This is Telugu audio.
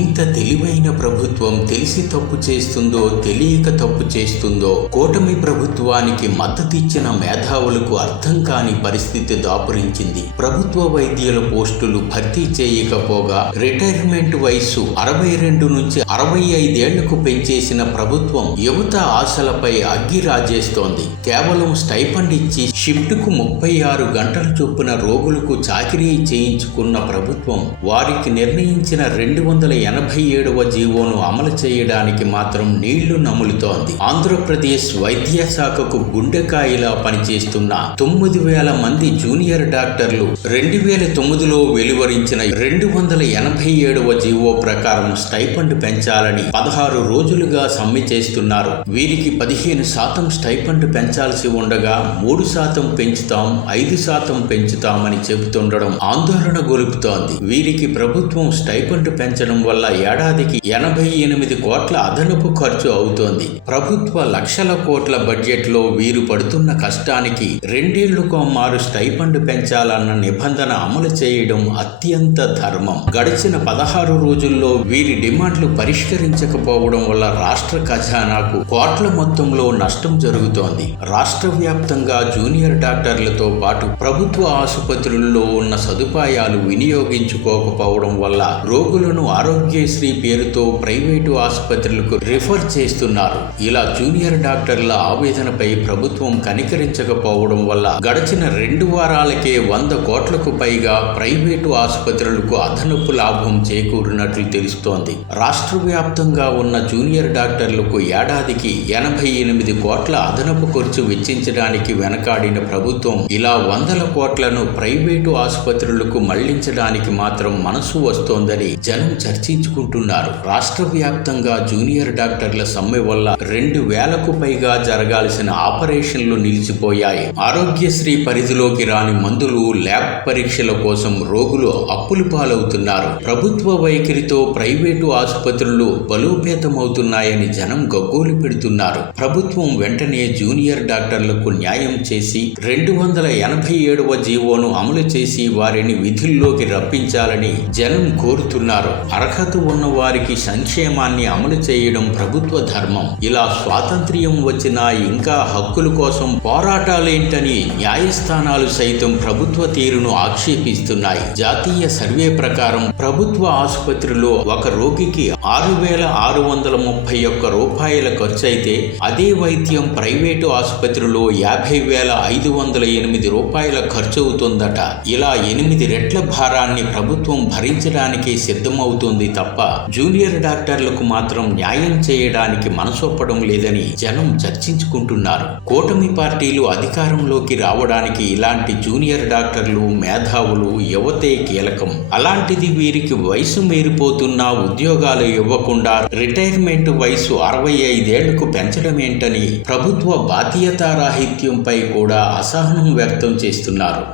ఇంత తెలివైన ప్రభుత్వం తెలిసి తప్పు చేస్తుందో తెలియక తప్పు చేస్తుందో కూటమి ప్రభుత్వానికి మద్దతిచ్చిన మేధావులకు అర్థం కాని పరిస్థితి దాపురించింది. ప్రభుత్వ వైద్యుల పోస్టులు భర్తీ చేయకపోగా రిటైర్మెంట్ వయస్సు 62 నుంచి 65 ఏళ్లకు పెంచేసిన ప్రభుత్వం యువత ఆశలపై అగ్గి రాజేస్తోంది. కేవలం స్టైఫండ్ ఇచ్చి షిఫ్ట్కు 36 గంటల చొప్పున రోగులకు చాకిరీ చేయించుకున్న ప్రభుత్వం వారికి నిర్ణయించిన 287వ జీవోను అమలు చేయడానికి మాత్రం నీళ్లు నములుతోంది. ఆంధ్రప్రదేశ్ వైద్య శాఖకు గుండెకాయిలా పనిచేస్తున్న 9,000 మంది జూనియర్ డాక్టర్లు 2009లో వెలువరించిన 287వ జీవో ప్రకారం స్టైఫండ్ పెంచాలని 16 రోజులుగా సమ్మె చేస్తున్నారు. వీరికి 15% స్టైఫండ్ పెంచాల్సి ఉండగా 3% పెంచుతాం, 5% పెంచుతామని చెబుతుండడం ఆందోళన గొలుపుతోంది. వీరికి ప్రభుత్వం స్టైఫండ్ పెంచడం వల్ల ఏడాదికి 88 కోట్ల అదనపు ఖర్చు అవుతోంది. ప్రభుత్వ లక్షల కోట్ల బడ్జెట్ లో వీరు పడుతున్న కష్టానికి 2 ఏళ్లకు మారు స్టైఫండ్ పెంచాలన్న నిబంధన అమలు చేయడం అత్యంత ధర్మం. గడిచిన 16 రోజుల్లో వీరి డిమాండ్లు పరిష్కరించకపోవడం వల్ల రాష్ట్ర ఖజానాకు కోట్ల మొత్తంలో నష్టం జరుగుతోంది. రాష్ట్ర వ్యాప్తంగా జూనియర్ డాక్టర్లతో పాటు ప్రభుత్వ ఆసుపత్రుల్లో ఉన్న సదుపాయాలు వినియోగించుకోకపోవడం వల్ల రోగులను ఆరోగ్యశ్రీ పేరుతో ప్రైవేటు ఆసుపత్రులకు రిఫర్ చేస్తున్నారు. ఇలా జూనియర్ డాక్టర్ల ఆవేదనపై ప్రభుత్వం కనికరించకపోవడం వల్ల గడిచిన 2 వారాలకే 100 కోట్లకు పైగా ప్రైవేటు ఆసుపత్రులకు అదనపు లాభం చేకూరినట్లు తెలుస్తోంది. రాష్ట్ర వ్యాప్తంగా ఉన్న జూనియర్ డాక్టర్లకు ఏడాదికి 88 కోట్ల అదనపు ఖర్చు వెచ్చించడానికి వెనకాడిన ప్రభుత్వం ఇలా 100 కోట్లను ప్రైవేటు ఆసుపత్రులకు మళ్లించడానికి మాత్రం మనసు వస్తోందని జనం చర్చించుకుంటున్నారు. రాష్ట్ర వ్యాప్తంగా జూనియర్ డాక్టర్ల సమ్మె వల్ల 2,000కు పైగా జరగాల్సిన ఆపరేషన్లు నిలిచిపోయాయి. ఆరోగ్యశ్రీ పరిధిలోకి రాని మందులు, ల్యాబ్ పరీక్షల కోసం రోగులు అప్పులు పాలవుతున్నారు. ప్రభుత్వ వైఖరితో ప్రైవేటు ఆసుపత్రులు బలోపేతమవుతున్నాయని జనం గగ్గోలు పెడుతున్నారు. ప్రభుత్వం వెంటనే జూనియర్ డాక్టర్లకు న్యాయం చేసి 287వ జీవోను అమలు చేసి వారిని విధుల్లోకి రప్పించాలని జనం కోరుతున్నారు. అర్హత ఉన్న వారికి సంక్షేమాన్ని అమలు చేయడం ప్రభుత్వ ధర్మం. ఇలా స్వాతంత్ర్యం వచ్చినా ఇంకా హక్కుల కోసం పోరాటాలేంటని న్యాయస్థానాలు సైతం ప్రభుత్వ తీరును ఆక్షేపిస్తున్నాయి. జాతీయ సర్వే ప్రకారం ప్రభుత్వ ఆసుపత్రిలో ఒక రోగికి 6,631 రూపాయల ఖర్చు అయితే అదే వైద్యం ప్రైవేటు ఆసుపత్రిలో 50,508 రూపాయల ఖర్చు అవుతుందట. ఇలా 8 రెట్ల భారాన్ని ప్రభుత్వం భరించడానికి సిద్ధమవుతుంది తప్ప జూనియర్ డాక్టర్లకు మాత్రం న్యాయం చేయడానికి మనసొప్పడం లేదని జనం చర్చించుకుంటున్నారు. కూటమి పార్టీలు అధికారంలోకి రావడానికి ఇలాంటి జూనియర్ డాక్టర్లు, మేధావులు, యువతే కీలకం. అలాంటిది వీరికి వయసు మీరిపోతున్నా ఉద్యోగాలు ఇవ్వకుండా రిటైర్మెంట్ వయసు 65 ఏళ్లకు పెంచడమేంటని ప్రభుత్వ బాధ్యతారాహిత్యంపై కూడా అసహనం వ్యక్తం చేస్తున్నారు.